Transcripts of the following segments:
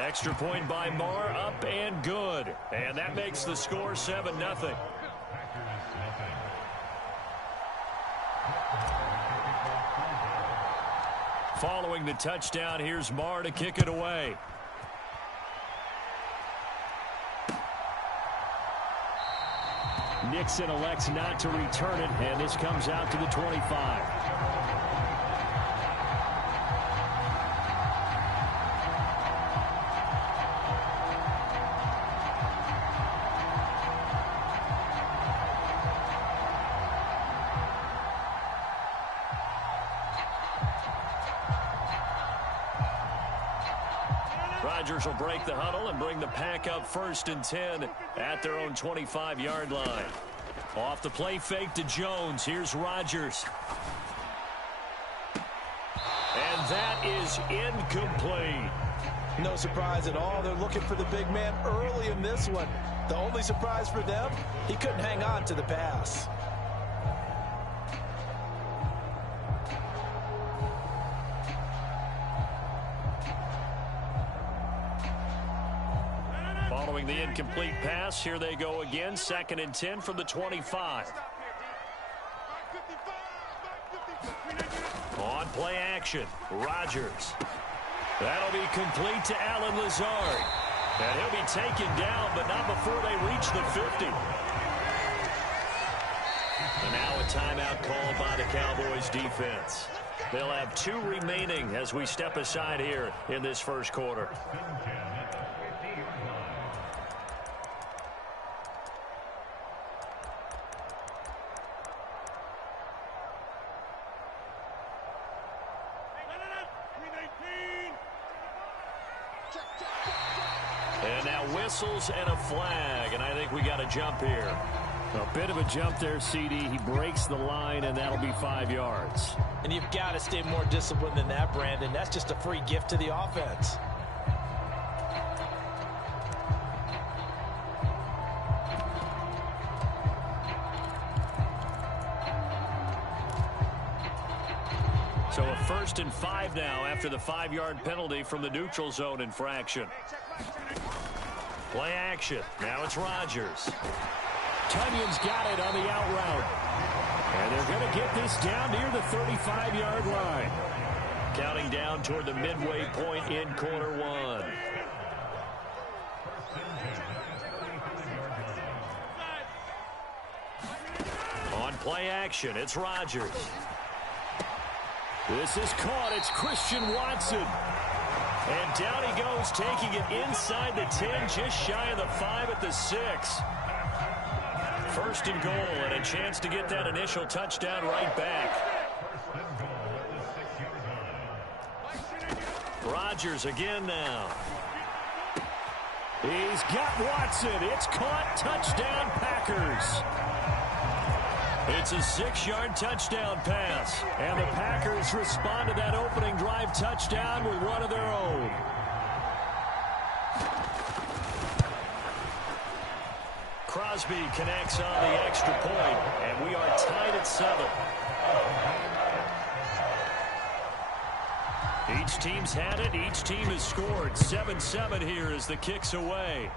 Extra point by Marr, up and good. And that makes the score 7-0. Following the touchdown, here's Marr to kick it away. Nixon elects not to return it, and this comes out to the 25. Rodgers will break the huddle and bring the pack up 1st and 10 at their own 25-yard line. Off the play fake to Jones. Here's Rodgers. And that is incomplete. No surprise at all. They're looking for the big man early in this one. The only surprise for them, he couldn't hang on to the pass. Following the incomplete pass, here they go again. 2nd and 10 from the 25. On play action, Rodgers. That'll be complete to Allen Lazard. And he'll be taken down, but not before they reach the 50. And now a timeout called by the Cowboys defense. They'll have 2 remaining as we step aside here in this first quarter. And now whistles and a flag, and I think we got a jump here. A bit of a jump there, CD. He breaks the line, and that'll be 5 yards. And you've got to stay more disciplined than that, Brandon. That's just a free gift to the offense. So a 1st and 5 now after the 5-yard penalty from the neutral zone infraction. Play action. Now it's Rodgers. Tunyon's got it on the out route. And they're going to get this down near the 35-yard line. Counting down toward the midway point in quarter 1. On play action, it's Rodgers. This is caught. It's Christian Watson. And down he goes, taking it inside the 10, just shy of the 5 at the 6. 1st and goal, and a chance to get that initial touchdown right back. Rodgers again now. He's got Watson. It's caught. Touchdown, Packers. It's a 6-yard touchdown pass. And the Packers respond to that opening drive touchdown with one of their own. Crosby connects on the extra point, and we are tied at 7. Each team's had it. Each team has scored. 7-7 here as the kick's away.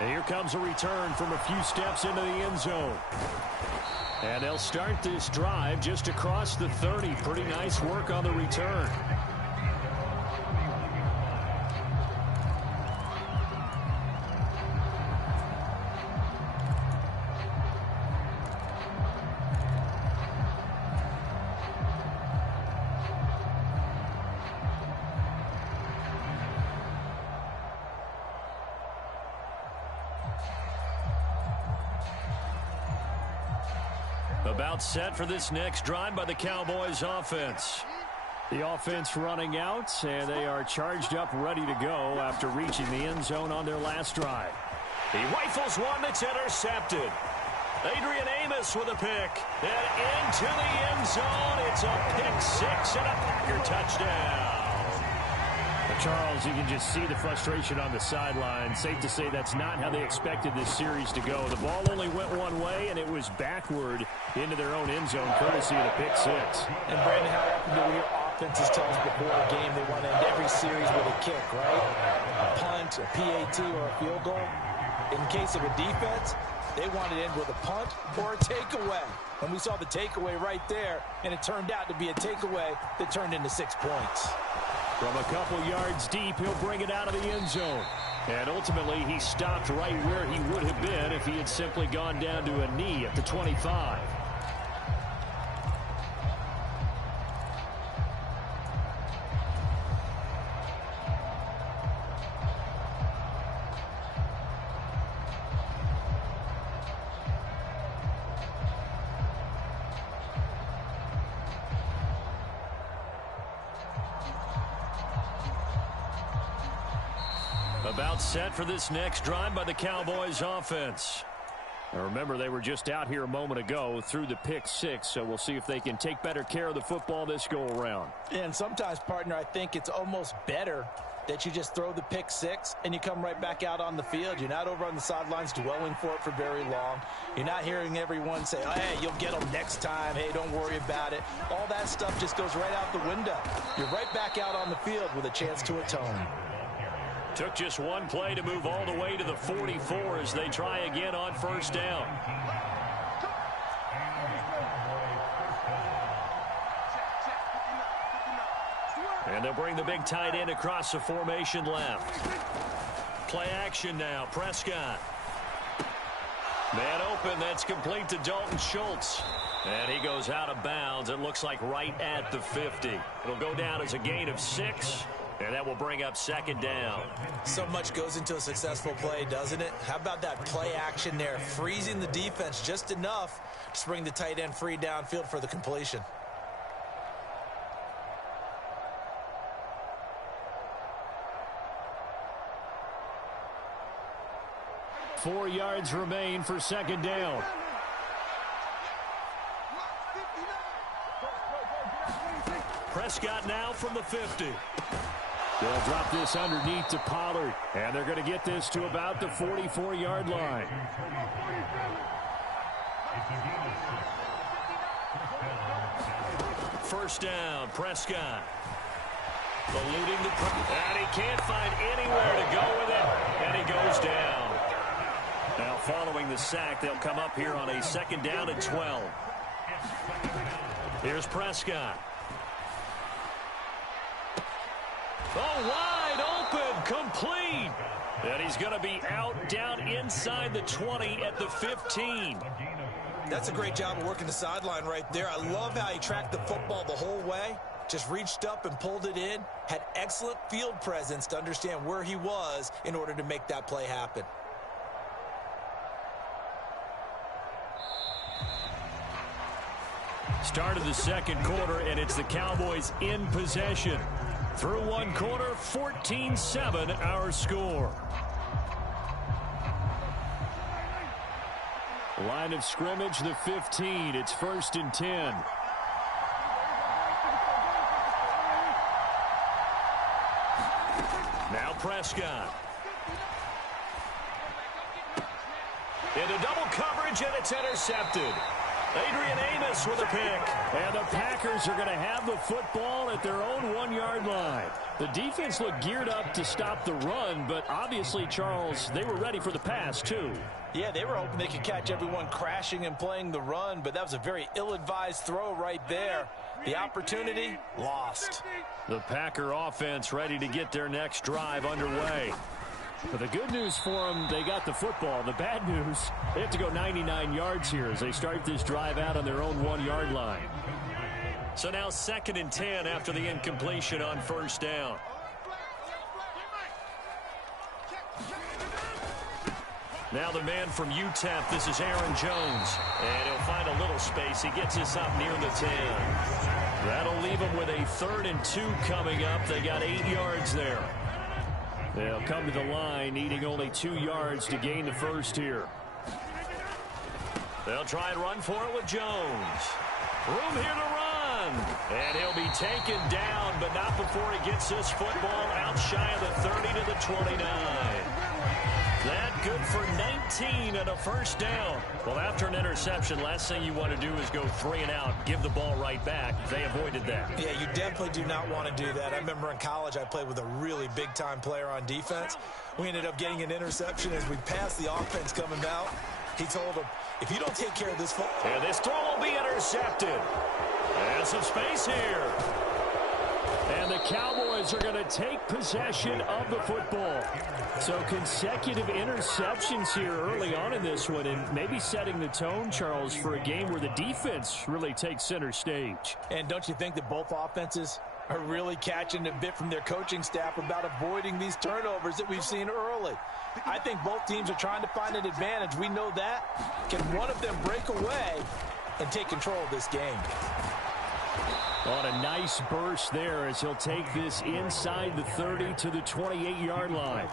And here comes a return from a few steps into the end zone. And they'll start this drive just across the 30. Pretty nice work on the return. About set for this next drive by the Cowboys offense. The offense running out, and they are charged up, ready to go after reaching the end zone on their last drive. He rifles one that's intercepted. Adrian Amos with a pick. And into the end zone. It's a pick 6 and a Packer touchdown. Charles, you can just see the frustration on the sideline. Safe to say that's not how they expected this series to go. The ball only went one way, and it was backward into their own end zone, courtesy of the pick 6. And Brandon, how often do we hear offenses tell us before a game they want to end every kick, right? A punt, a PAT, or a field goal. In case of a defense, they wanted to end with a punt or a takeaway. And we saw the takeaway right there, and it turned out to be a takeaway that turned into 6 points. From a couple yards deep, he'll bring it out of the end zone. And ultimately, he stopped right where he would have been if he had simply gone down to a knee at the 25. About set for this next drive by the Cowboys offense. Now remember, they were just out here a moment ago through the pick 6, so we'll see if they can take better care of the football this go around. And sometimes, partner, I think it's almost better that you just throw the pick 6 and you come right back out on the field. You're not over on the sidelines dwelling for it for very long. You're not hearing everyone say, oh, hey, you'll get them next time. Hey, don't worry about it. All that stuff just goes right out the window. You're right back out on the field with a chance to atone. Took just one play to move all the way to the 44 as they try again on first down. And they'll bring the big tight end across the formation left. Play action now. Prescott. Man open. That's complete to Dalton Schultz. And he goes out of bounds. It looks like right at the 50. It'll go down as a gain of 6. And that will bring up second down. So much goes into a successful play, doesn't it? How about that play action there? Freezing the defense just enough to bring the tight end free downfield for the completion. Four yards remain for second down. Prescott now from the 50. They'll drop this underneath to Pollard, and they're going to get this to about the 44-yard line. First down, Prescott. Eluding the and he can't find anywhere to go with it, and he goes down. Now following the sack, they'll come up here on a second down and 12. Here's Prescott. Oh, wide open, complete. And he's going to be out down inside the 20 at the 15. That's a great job of working the sideline right there. I love how he tracked the football the whole way. Just reached up and pulled it in. Had excellent field presence to understand where he was in order to make that play happen. Start of the second quarter, and it's the Cowboys in possession. Through one quarter, 14-7 our score. Line of scrimmage, the 15. It's 1st and 10. Now Prescott. Into double coverage, and it's intercepted. Adrian Amos with a pick. And the Packers are going to have the football at their own 1-yard line. The defense looked geared up to stop the run, but obviously, Charles, they were ready for the pass, too. Yeah, they were hoping they could catch everyone crashing and playing the run, but that was a very ill-advised throw right there. The opportunity, lost. The Packer offense ready to get their next drive underway. But the good news for them, they got the football. The bad news, they have to go 99 yards here as they start this drive out on their own 1-yard line. So now 2nd and 10 after the incompletion on first down. Now the man from UTEP, this is Aaron Jones. And he'll find a little space. He gets this up near the 10. That'll leave him with a 3rd and 2 coming up. They got 8 yards there. They'll come to the line, needing only 2 yards to gain the first here. They'll try and run for it with Jones. Room here to run. And he'll be taken down, but not before he gets this football out shy of the 30 to the 29. That good for 19 and a first down. Well, after an interception, last thing you want to do is go 3 and out, give the ball right back. They avoided that. Yeah, you definitely do not want to do that. I remember in college I played with a really big-time player on defense. We ended up getting an interception as we passed the offense coming out. He told him, if you don't take care of this football. And this throw will be intercepted. And some space here. And the Cowboys are going to take possession of the football. So consecutive interceptions here early on in this one, and maybe setting the tone, Charles, for a game where the defense really takes center stage. And don't you think that both offenses are really catching a bit from their coaching staff about avoiding these turnovers that we've seen early? I think both teams are trying to find an advantage. We know that. Can one of them break away and take control of this game? On a nice burst there as he'll take this inside the 30 to the 28-yard line.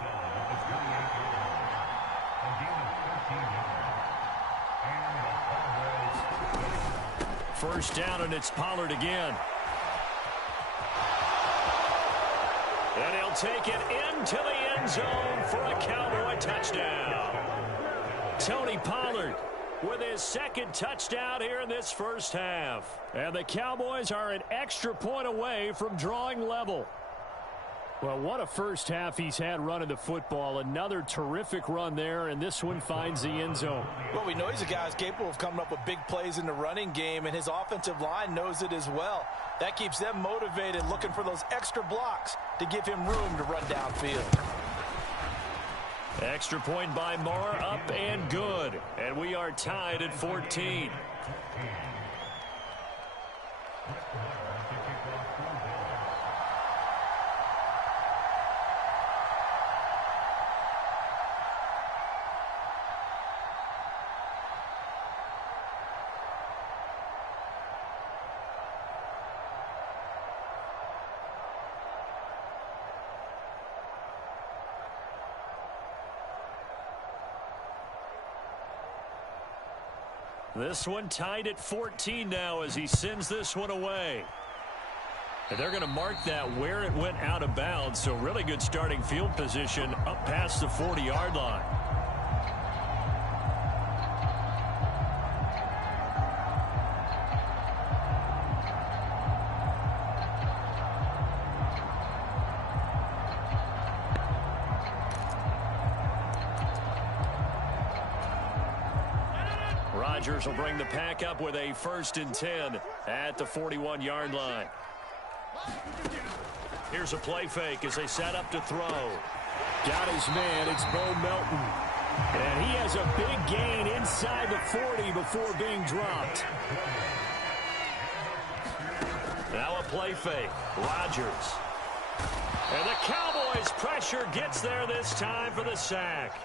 First down, and it's Pollard again. And he'll take it into the end zone for a Cowboy touchdown. Tony Pollard with his second touchdown here in this first half. And the Cowboys are an extra point away from drawing level. Well, what a first half he's had running the football. Another terrific run there, and this one finds the end zone. Well, we know he's a guy who's capable of coming up with big plays in the running game, and his offensive line knows it as well. That keeps them motivated, looking for those extra blocks to give him room to run downfield. Extra point by Marr, up and good. And we are tied at 14. This one tied at 14 now as he sends this one away. And they're going to mark that where it went out of bounds. So really good starting field position up past the 40-yard line. Rodgers will bring the pack up with a 1st and 10 at the 41-yard line. Here's a play fake as they set up to throw. Got his man. It's Bo Melton. And he has a big gain inside the 40 before being dropped. Now a play fake. Rodgers. And the Cowboys' pressure gets there this time for the sack.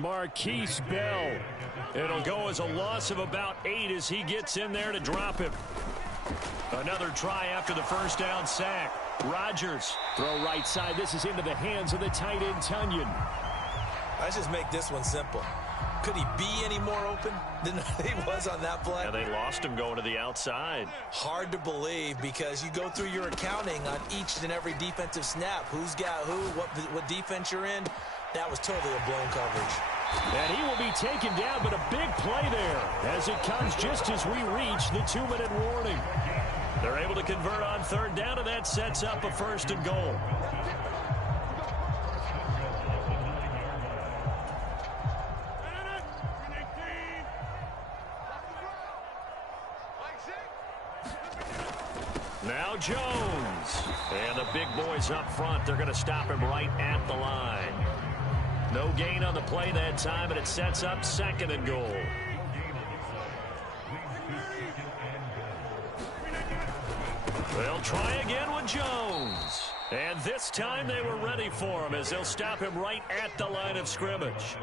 Marquise Bell. It'll go as a loss of about 8 as he gets in there to drop him. Another try after the first down sack. Rodgers. Throw right side. This is into the hands of the tight end, Tunyon. Let's just make this one simple. Could he be any more open than he was on that play? Yeah, they lost him going to the outside. Hard to believe because you go through your accounting on each and every defensive snap. Who's got who, what defense you're in. That was totally a blown coverage. And he will be taken down, but a big play there as it comes just as we reach the 2-minute warning. They're able to convert on 3rd down, and that sets up a 1st and goal. Now Jones. And the big boys up front, they're going to stop him right at the line. No gain on the play that time, and it sets up 2nd and goal. They'll try again with Jones. And this time they were ready for him as they'll stop him right at the line of scrimmage.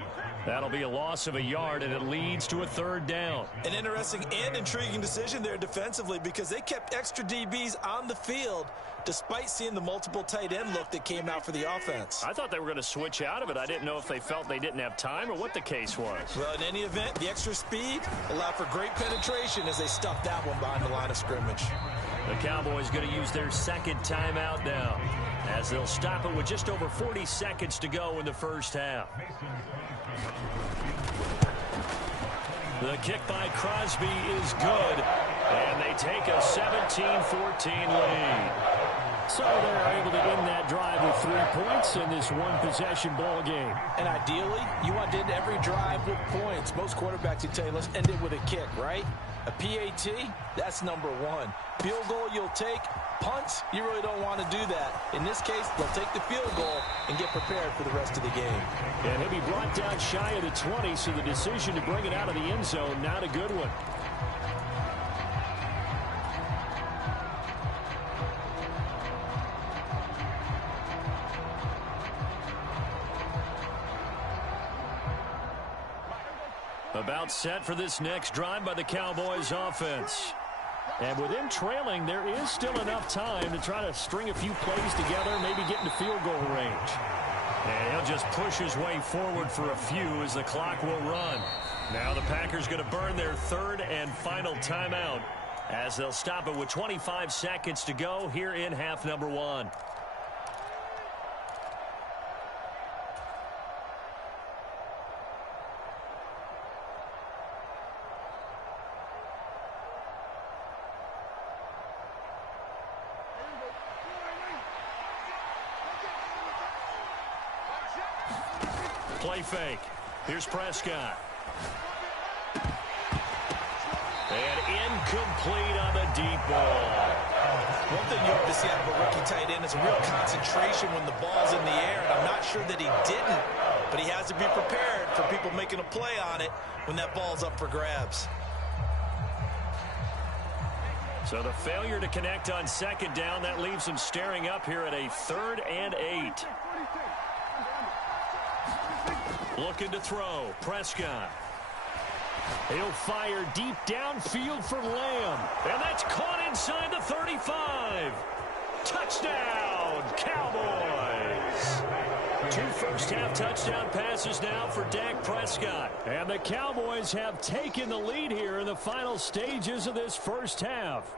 That'll be a loss of a yard, and it leads to a 3rd down. An interesting and intriguing decision there defensively because they kept extra DBs on the field despite seeing the multiple tight end look that came out for the offense. I thought they were going to switch out of it. I didn't know if they felt they didn't have time or what the case was. Well, in any event, the extra speed allowed for great penetration as they stuffed that one behind the line of scrimmage. The Cowboys going to use their second timeout now, as they'll stop it with just over 40 seconds to go in the first half. The kick by Crosby is good, and they take a 17-14 lead. So they're able to end that drive with 3 points in this one-possession ball game. And ideally, you want to end every drive with points. Most quarterbacks would tell you, let's end it with a kick, right? A PAT, that's number one. Field goal you'll take. Punts, you really don't want to do that. In this case, they'll take the field goal and get prepared for the rest of the game. And he'll be brought down shy of the 20, so the decision to bring it out of the end zone, not a good one. About set for this next drive by the Cowboys offense. And with them trailing, there is still enough time to try to string a few plays together, maybe get into field goal range. And he'll just push his way forward for a few as the clock will run. Now the Packers going to burn their third and final timeout as they'll stop it with 25 seconds to go here in half number one. Play fake. Here's Prescott. And incomplete on the deep ball. One thing you hope to see out of a rookie tight end is a real concentration when the ball's in the air. And I'm not sure that he didn't, but he has to be prepared for people making a play on it when that ball's up for grabs. So the failure to connect on second down, that leaves him staring up here at a 3rd and 8. Looking to throw. Prescott. He'll fire deep downfield for Lamb. And that's caught inside the 35. Touchdown, Cowboys. 2 first-half touchdown passes now for Dak Prescott. And the Cowboys have taken the lead here in the final stages of this first half.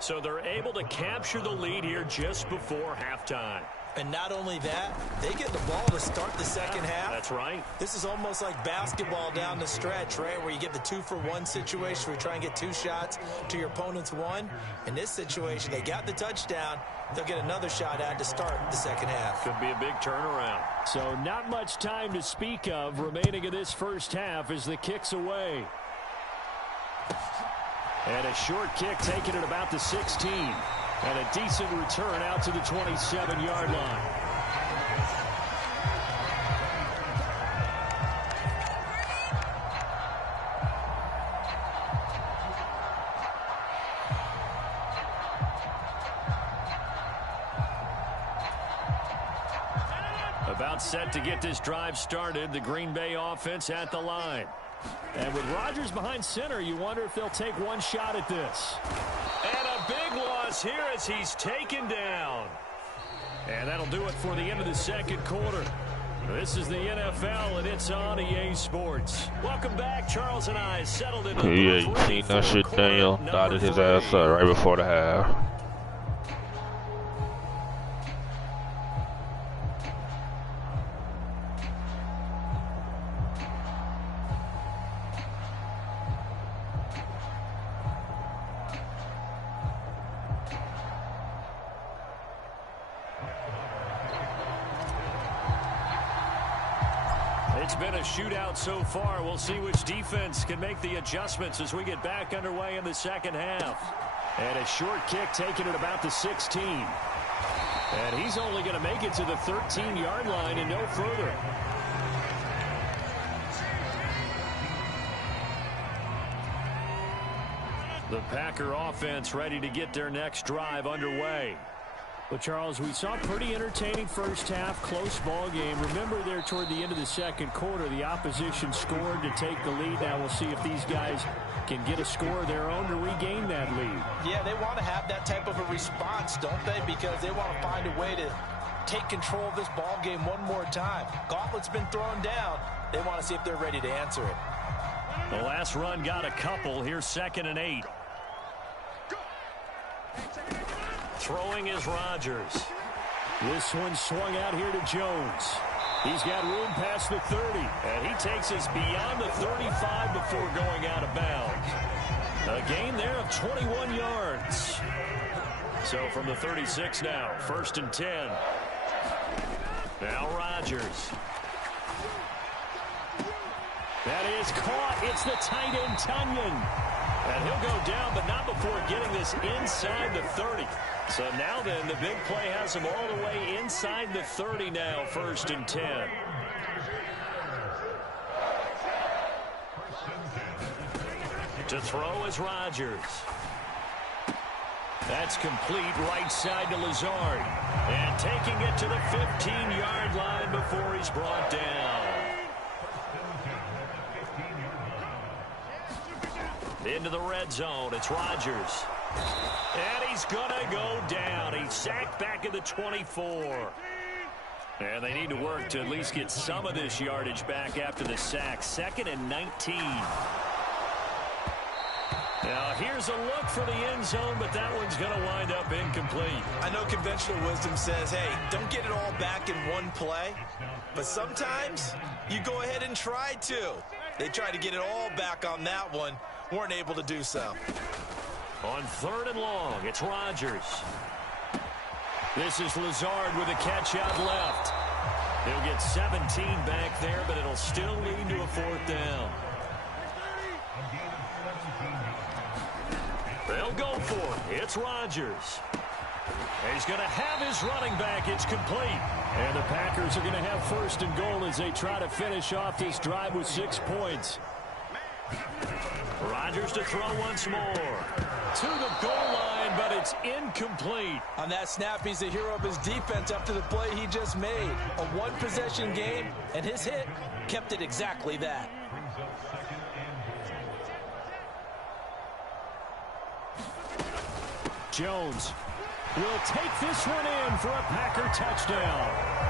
So they're able to capture the lead here just before halftime. And not only that, they get the ball to start the second half. That's right. This is almost like basketball down the stretch, right, where you get the 2-for-1 situation where you try and get 2 shots to your opponent's 1. In this situation, they got the touchdown. They'll get another shot at to start the second half. Could be a big turnaround. So not much time to speak of remaining in this first half as the kick's away. And a short kick taken at about the 16. And a decent return out to the 27-yard line. About set to get this drive started, the Green Bay offense at the line. And with Rodgers behind center, you wonder if they'll take one shot at this. And a big loss here as he's taken down. And that'll do it for the end of the second quarter. This is the NFL, and it's on EA Sports. Welcome back. Charles and I settled into you seen that shit, Daniel? Dotted his ass up right before the half. It's been a shootout so far. We'll see which defense can make the adjustments as we get back underway in the second half. And a short kick taken at about the 16. And he's only going to make it to the 13-yard line and no further. The Packer offense ready to get their next drive underway. Well, Charles, we saw a pretty entertaining first half, close ball game. Remember there toward the end of the second quarter, the opposition scored to take the lead. Now we'll see if these guys can get a score of their own to regain that lead. Yeah, they want to have that type of a response, don't they? Because they want to find a way to take control of this ball game one more time. Gauntlet's been thrown down. They want to see if they're ready to answer it. The last run got a couple. Here's 2nd and 8. Throwing is Rodgers. This one swung out here to Jones. He's got room past the 30, and he takes us beyond the 35 before going out of bounds. A gain there of 21 yards. So from the 36 now, 1st and 10. Now Rodgers. That is caught. It's the tight end, Tunyon. And he'll go down, but not before getting this inside the 30. So now then, the big play has him all the way inside the 30 now, 1st and 10. To throw is Rodgers. That's complete, right side to Lazard. And taking it to the 15-yard line before he's brought down. Into the red zone, it's Rodgers. And he's going to go down. He's sacked back at the 24. And they need to work to at least get some of this yardage back after the sack. 2nd and 19. Now, here's a look for the end zone, but that one's going to wind up incomplete. I know conventional wisdom says, hey, don't get it all back in one play. But sometimes you go ahead and try to. They tried to get it all back on that one. Weren't able to do so. On 3rd and long, it's Rodgers. This is Lazard with a catch out left. He'll get 17 back there, but it'll still lead to a 4th down. They'll go for it. It's Rodgers. He's going to have his running back. It's complete. And the Packers are going to have 1st and goal as they try to finish off this drive with 6 points. Rodgers to throw once more. To the goal line, but it's incomplete. On that snap, he's the hero of his defense after the play he just made. A one-possession game, and his hit kept it exactly that. Jones will take this one in for a Packer touchdown.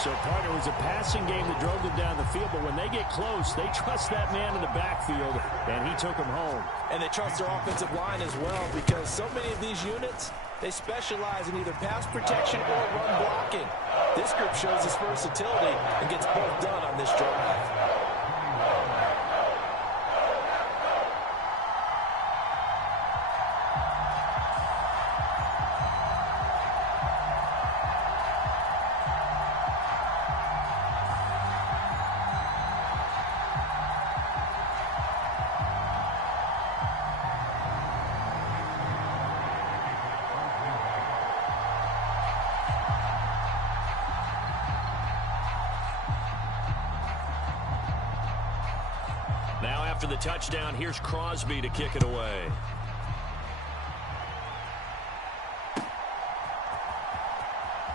So, partner, it was a passing game that drove them down the field, but when they get close, they trust that man in the backfield, and he took them home. And they trust their offensive line as well, because so many of these units, they specialize in either pass protection or run blocking. This group shows its versatility and gets both done on this drive. Now after the touchdown, here's Crosby to kick it away.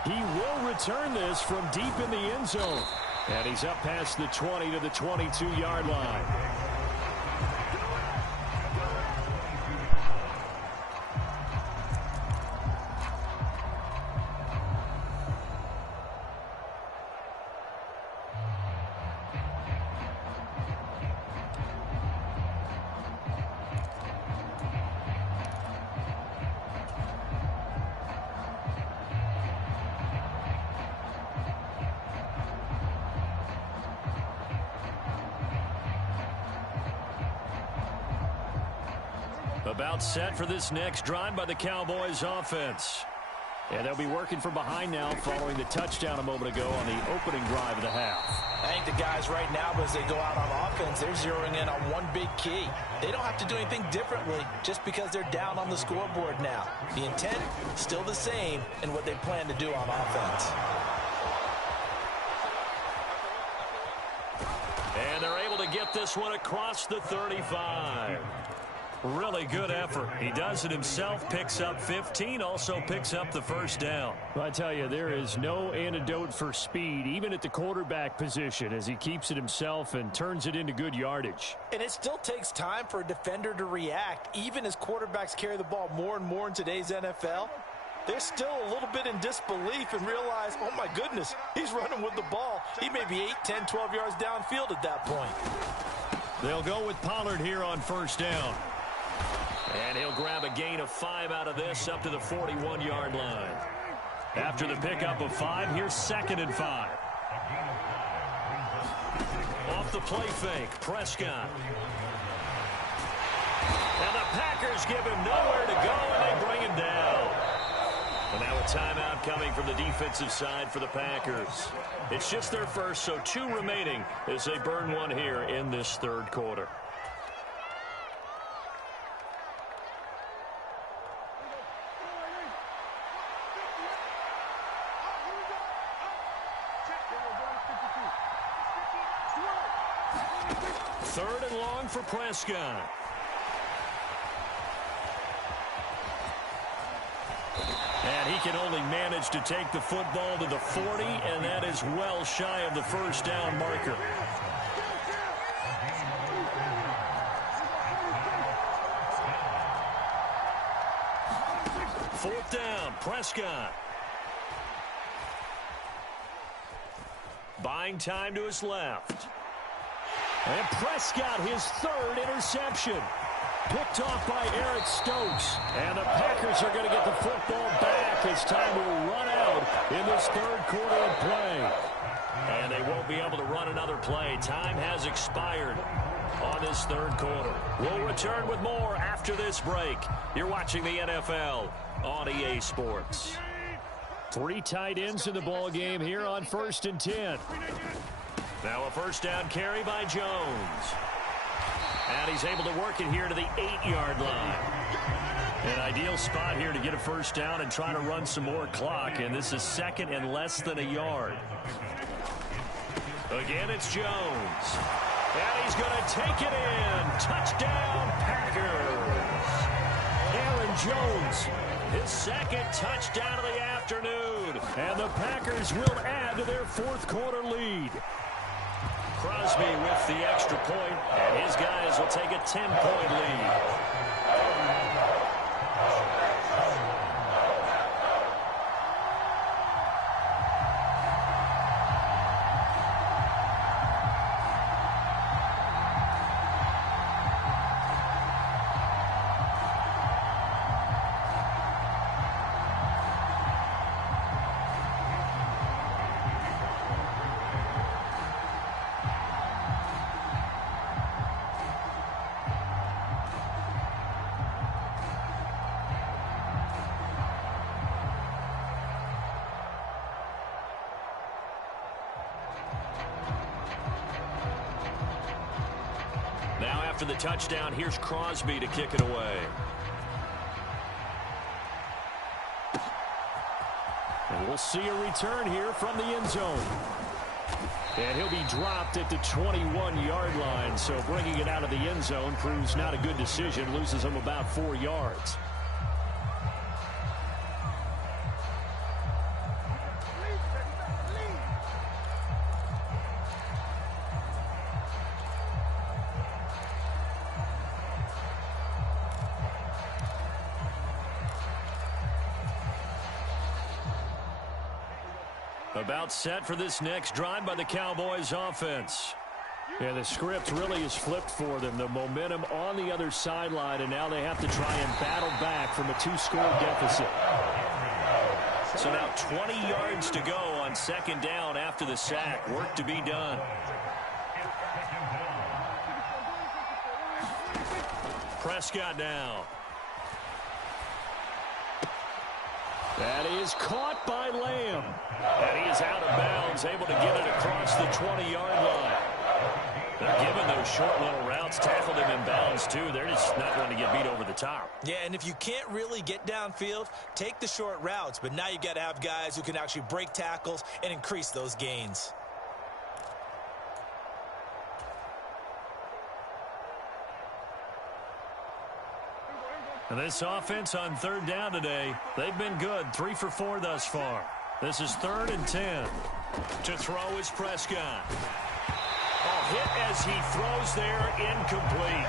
He will return this from deep in the end zone. And he's up past the 20 to the 22-yard line. About set for this next drive by the Cowboys offense. And they'll be working from behind now following the touchdown a moment ago on the opening drive of the half. I think the guys right now, as they go out on offense, they're zeroing in on one big key. They don't have to do anything differently just because they're down on the scoreboard now. The intent, still the same in what they plan to do on offense. And they're able to get this one across the 35. Really good effort. He does it himself, picks up 15, also picks up the 1st down. Well, I tell you, there is no antidote for speed, even at the quarterback position, as he keeps it himself and turns it into good yardage. And it still takes time for a defender to react, even as quarterbacks carry the ball more and more in today's NFL. They're still a little bit in disbelief and realize, oh my goodness, he's running with the ball. He may be 8, 10, 12 yards downfield at that point. They'll go with Pollard here on 1st down. And he'll grab a gain of 5 out of this up to the 41-yard line. After the pickup of 5, here's 2nd and 5. Off the play fake, Prescott. And the Packers give him nowhere to go, and they bring him down. And now a timeout coming from the defensive side for the Packers. It's just their first, so 2 remaining as they burn one here in this 3rd quarter. Third and long for Prescott. And he can only manage to take the football to the 40, and that is well shy of the first down marker. Fourth down, Prescott. Buying time to his left. And Prescott, his 3rd interception. Picked off by Eric Stokes. And the Packers are going to get the football back as time will run out in this 3rd quarter of play. And they won't be able to run another play. Time has expired on this 3rd quarter. We'll return with more after this break. You're watching the NFL on EA Sports. 3 tight ends in the ball game here on 1st and 10. Now a first down carry by Jones. And he's able to work it here to the 8-yard line. An ideal spot here to get a first down and try to run some more clock. And this is 2nd and less than a yard. Again, it's Jones. And he's going to take it in. Touchdown, Packers. Aaron Jones, his 2nd touchdown of the afternoon. And the Packers will add to their 4th quarter lead. Crosby with the extra point, and his guys will take a 10-point lead. After the touchdown, here's Crosby to kick it away. And we'll see a return here from the end zone. And he'll be dropped at the 21-yard line, so bringing it out of the end zone proves not a good decision, loses him about 4 yards. About set for this next drive by the Cowboys offense. Yeah, the script really is flipped for them. The momentum on the other sideline, and now they have to try and battle back from a 2-score deficit. So now 20 yards to go on 2nd down after the sack. Work to be done. Prescott now. That is caught by Lamb. And he is out of bounds, able to get it across the 20-yard line. They're giving those short little routes, tackled him in bounds, too. They're just not going to get beat over the top. Yeah, and if you can't really get downfield, take the short routes. But now you got to have guys who can actually break tackles and increase those gains. And this offense on 3rd down today, they've been good. 3 for 4 thus far. This is 3rd and 10. To throw is Prescott. A hit as he throws there, incomplete.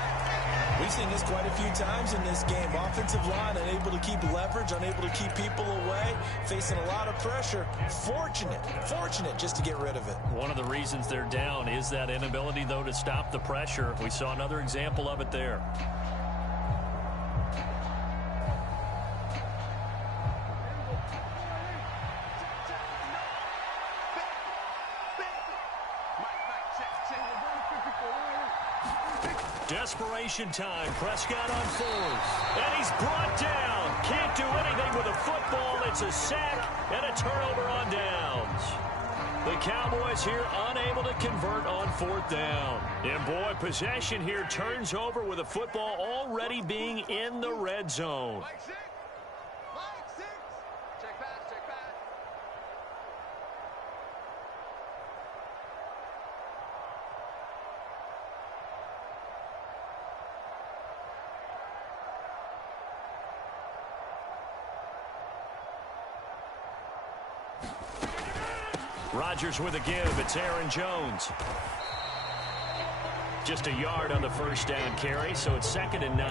We've seen this quite a few times in this game. Offensive line unable to keep leverage, unable to keep people away, facing a lot of pressure. Fortunate just to get rid of it. One of the reasons they're down is that inability, though, to stop the pressure. We saw another example of it there. Desperation time. Prescott on fourth. And he's brought down. Can't do anything with a football. It's a sack and a turnover on downs. The Cowboys here unable to convert on fourth down. And boy, possession here turns over with a football already being in the red zone. Rodgers with a give. It's Aaron Jones. Just a yard on the first down carry, so it's 2nd and 9.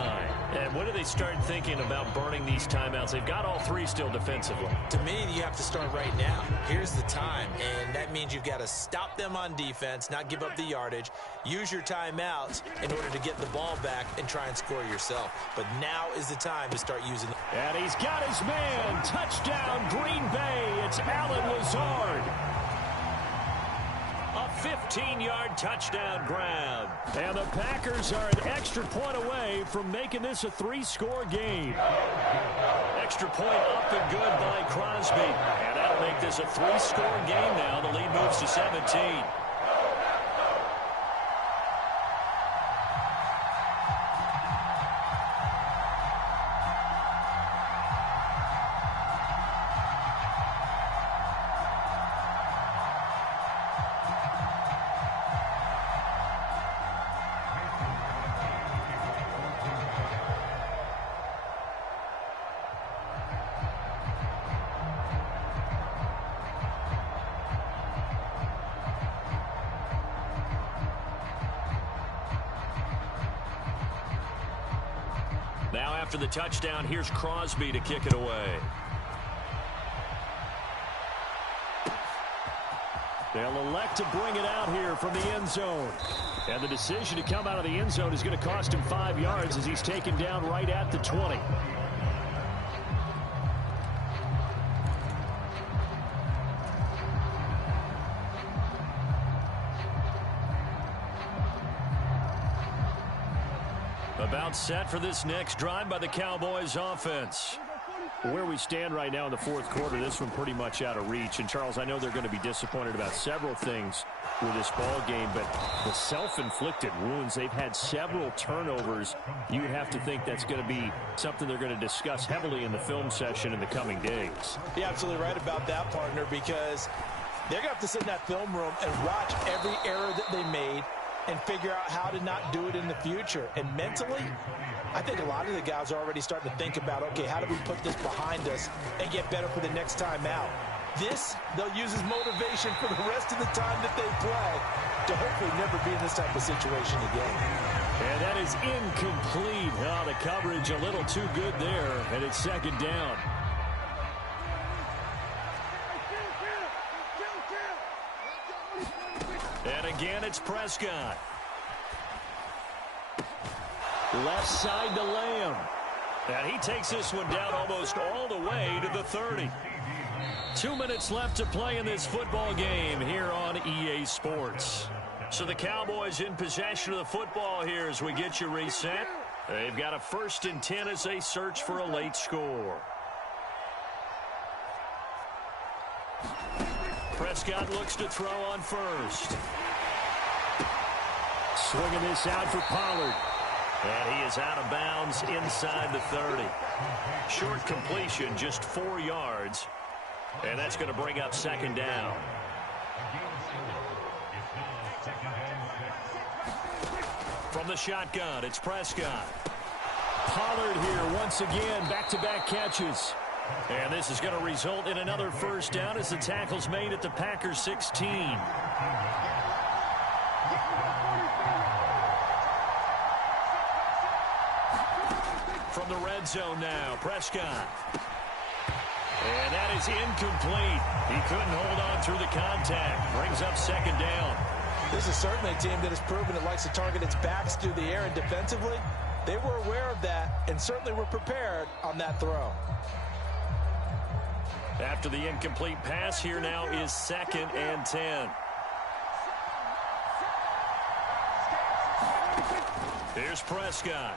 And when do they start thinking about burning these timeouts? They've got all three still defensively. To me, you have to start right now. Here's the time, and that means you've got to stop them on defense, not give up the yardage, use your timeouts in order to get the ball back and try and score yourself. But now is the time to start using them. And he's got his man. Touchdown, Green Bay. It's Allen Lazard. A 15-yard touchdown grab. And the Packers are an extra point away from making this a 3-score game. Extra point up and good by Crosby. And that'll make this a 3-score game now. The lead moves to 17. Now after the touchdown, here's Crosby to kick it away. They'll elect to bring it out here from the end zone. And the decision to come out of the end zone is going to cost him 5 yards as he's taken down right at the 20. About set for this next drive by the Cowboys offense. Where we stand right now in the fourth quarter, this one pretty much out of reach. And, Charles, I know they're going to be disappointed about several things with this ball game, but the self-inflicted wounds, they've had several turnovers. You would have to think that's going to be something they're going to discuss heavily in the film session in the coming days. You're absolutely right about that, partner, because they're going to have to sit in that film room and watch every error that they made and figure out how to not do it in the future. And mentally, I think a lot of the guys are already starting to think about, okay, how do we put this behind us and get better for the next time out? This, they'll use as motivation for the rest of the time that they play to hopefully never be in this type of situation again. And that is incomplete. Oh, the coverage a little too good there, and it's 2nd down. And again, it's Prescott. Left side to Lamb. And he takes this one down almost all the way to the 30. 2 minutes left to play in this football game here on EA Sports. So the Cowboys in possession of the football here as we get you reset. They've got a 1st and 10 as they search for a late score. Prescott looks to throw on first. Swinging this out for Pollard. And he is out of bounds inside the 30. Short completion, just 4 yards. And that's going to bring up 2nd down. From the shotgun, it's Prescott. Pollard here once again, back-to-back catches. And this is going to result in another 1st down as the tackle's made at the Packers 16. From the red zone now, Prescott. And that is incomplete. He couldn't hold on through the contact. Brings up 2nd down. This is certainly a team that has proven it likes to target its backs through the air, and defensively, they were aware of that and certainly were prepared on that throw. After the incomplete pass, here now is 2nd and 10. Here's Prescott.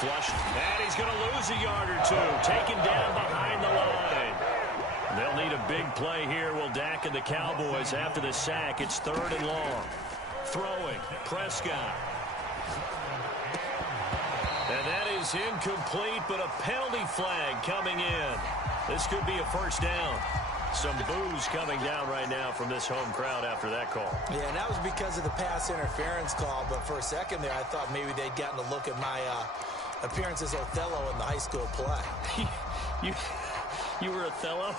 Flushed, and he's going to lose a yard or two. Taken down behind the line. They'll need a big play here, will Dak and the Cowboys. After the sack, it's 3rd and long. Throwing, Prescott. And that is incomplete, but a penalty flag coming in. This could be a first down. Some boos coming down right now from this home crowd after that call. Yeah, and that was because of the pass interference call, but for a second there, I thought maybe they'd gotten a look at my appearance as Othello in the high school play. You were Othello?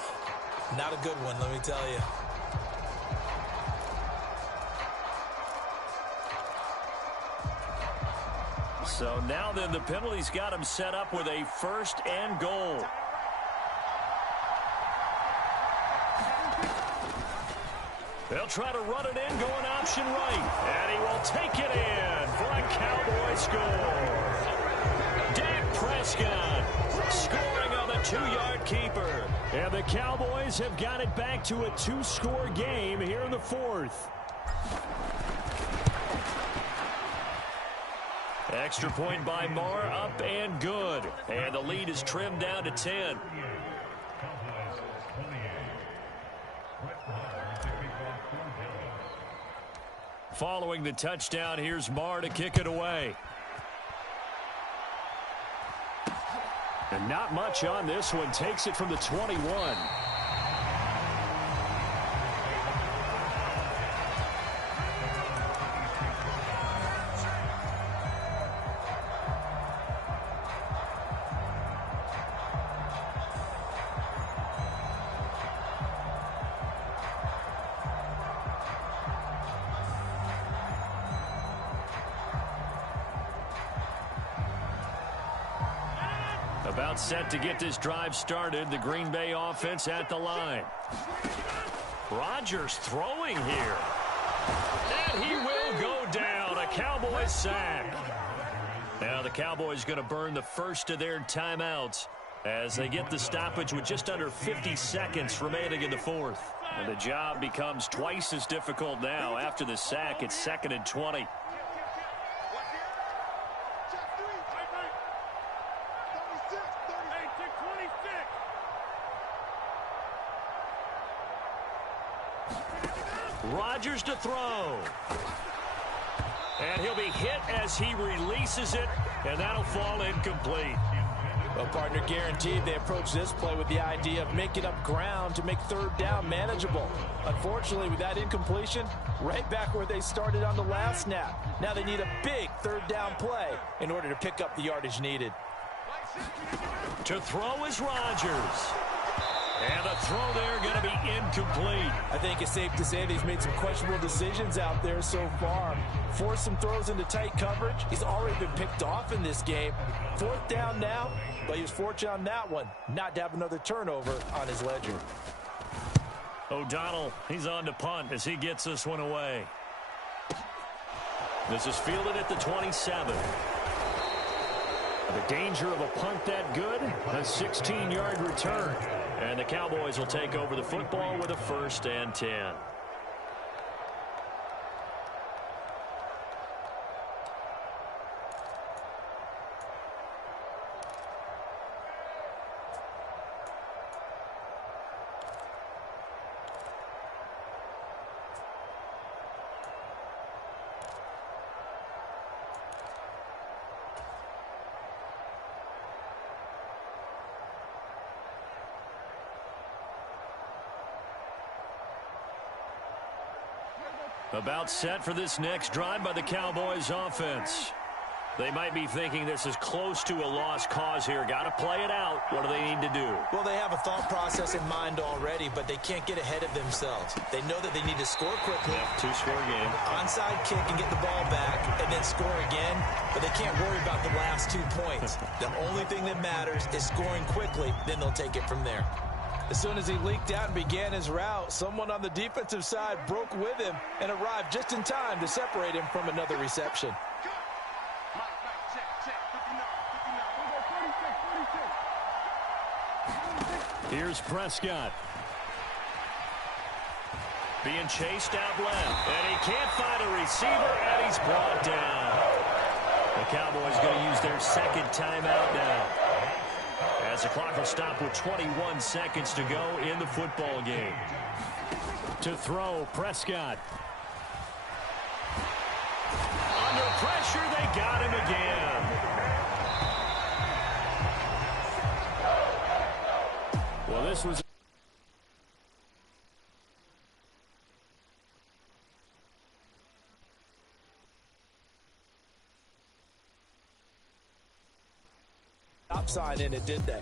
Not a good one, let me tell you. So now then, the penalty's got him set up with a 1st and goal. They'll try to run it in, going option right. And he will take it in for a Cowboy score. Dak Prescott scoring on the 2-yard keeper. And the Cowboys have got it back to a 2-score game here in the 4th. Extra point by Marr, up and good. And the lead is trimmed down to 10. Following the touchdown, here's Marr to kick it away. And not much on this one. Takes it from the 21. About set to get this drive started. The Green Bay offense at the line. Rodgers throwing here. And he will go down. A Cowboys sack. Now the Cowboys going to burn the first of their timeouts as they get the stoppage with just under 50 seconds remaining in the 4th. And the job becomes twice as difficult now. After the sack, it's 2nd and 20. Rodgers to throw. And he'll be hit as he releases it, and that'll fall incomplete. Well, partner, guaranteed they approach this play with the idea of making up ground to make 3rd down manageable. Unfortunately, with that incompletion, right back where they started on the last snap. Now they need a big 3rd down play in order to pick up the yardage needed. To throw is Rodgers. And the throw there going to be incomplete. I think it's safe to say that he's made some questionable decisions out there so far. Forced some throws into tight coverage. He's already been picked off in this game. 4th down now, but he was fortunate on that one not to have another turnover on his ledger. O'Donnell, he's on to punt as he gets this one away. This is fielded at the 27. The danger of a punt that good, a 16-yard return. And the Cowboys will take over the football with a 1st and 10. About set for this next drive by the Cowboys offense. They might be thinking this is close to a lost cause here. Got to play it out. What do they need to do? Well, they have a thought process in mind already, but they can't get ahead of themselves. They know that they need to score quickly. Yeah, 2-score game. Onside kick and get the ball back and then score again, but they can't worry about the last 2 points. The only thing that matters is scoring quickly, then they'll take it from there. As soon as he leaked out and began his route, someone on the defensive side broke with him and arrived just in time to separate him from another reception. Here's Prescott. Being chased out left. And he can't find a receiver, and he's brought down. The Cowboys going to use their second timeout now, as the clock will stop with 21 seconds to go in the football game. To throw, Prescott. Under pressure, they got him again. Well, this was upside in it, did they?